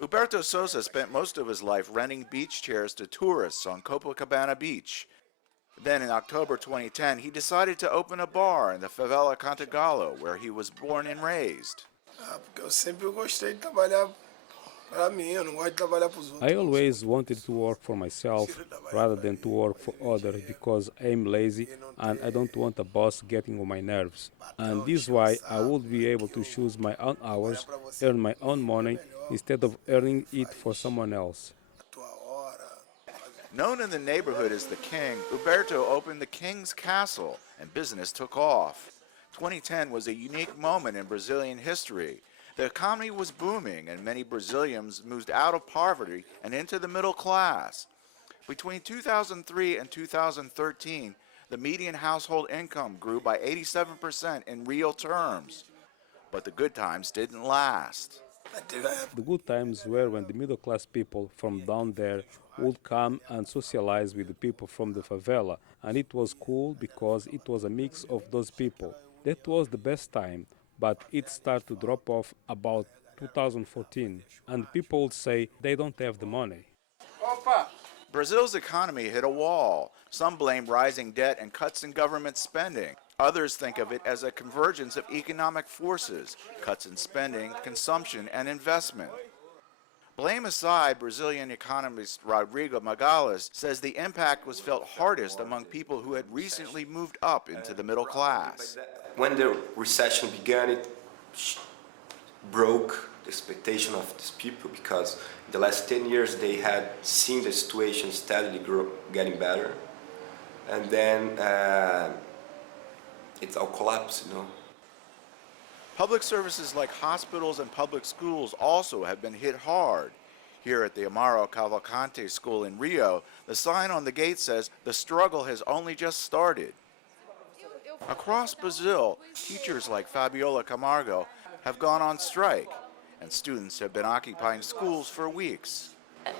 Huberto Sosa spent most of his life renting beach chairs to tourists on Copacabana Beach. Then in October 2010, he decided to open a bar in the favela Cantagalo, where he was born and raised. Porque eu sempre gostei de trabalhar para mim, eu não gosto de trabalhar para os outros. I always wanted to work for myself rather than to work for others because I'm lazy and I don't want a boss getting on my nerves. And this is why I would be able to choose my own hours, earn my own money instead of earning it for someone else. Known in the neighborhood as the King, Huberto opened the King's Castle and business took off. 2010 was a unique moment in Brazilian history. The economy was booming and many Brazilians moved out of poverty and into the middle class. Between 2003 and 2013, the median household income grew by 87% in real terms. But the good times didn't last. The good times were when the middle class people from down there would come and socialize with the people from the favela, and it was cool because it was a mix of those people. That was the best time, but it started to drop off about 2014, and people would say they don't have the money. Brazil's economy hit a wall. Some blame rising debt and cuts in government spending. Others think of it as a convergence of economic forces, cuts in spending, consumption, and investment. Blame aside, Brazilian economist Rodrigo Magalhães says the impact was felt hardest among people who had recently moved up into the middle class. When the recession began, it broke the expectation of these people because in the last 10 years they had seen the situation steadily getting better, and then it all collapsed, Public services like hospitals and public schools also have been hit hard. Here at the Amaro Cavalcante School in Rio, the sign on the gate says the struggle has only just started. Across Brazil, teachers like Fabiola Camargo have gone on strike, and students have been occupying schools for weeks.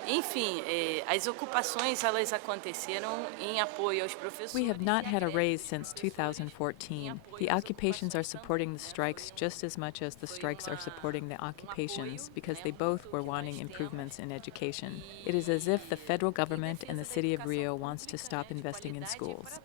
Enfim, as ocupações elas aconteceram em apoio aos professores. We have not had a raise since 2014. The occupations are supporting the strikes just as much as the strikes are supporting the occupations because they both were wanting improvements in education. It is as if the federal government and the city of Rio wants to stop investing in schools.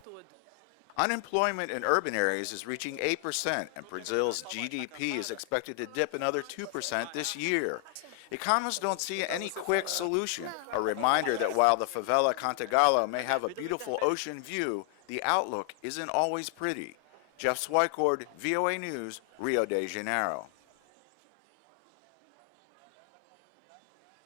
Unemployment in urban areas is reaching 8%, and Brazil's GDP is expected to dip another 2% this year. Economists don't see any quick solution, a reminder that while the favela Cantagalo may have a beautiful ocean view, the outlook isn't always pretty. Jeff Swicord, VOA News, Rio de Janeiro.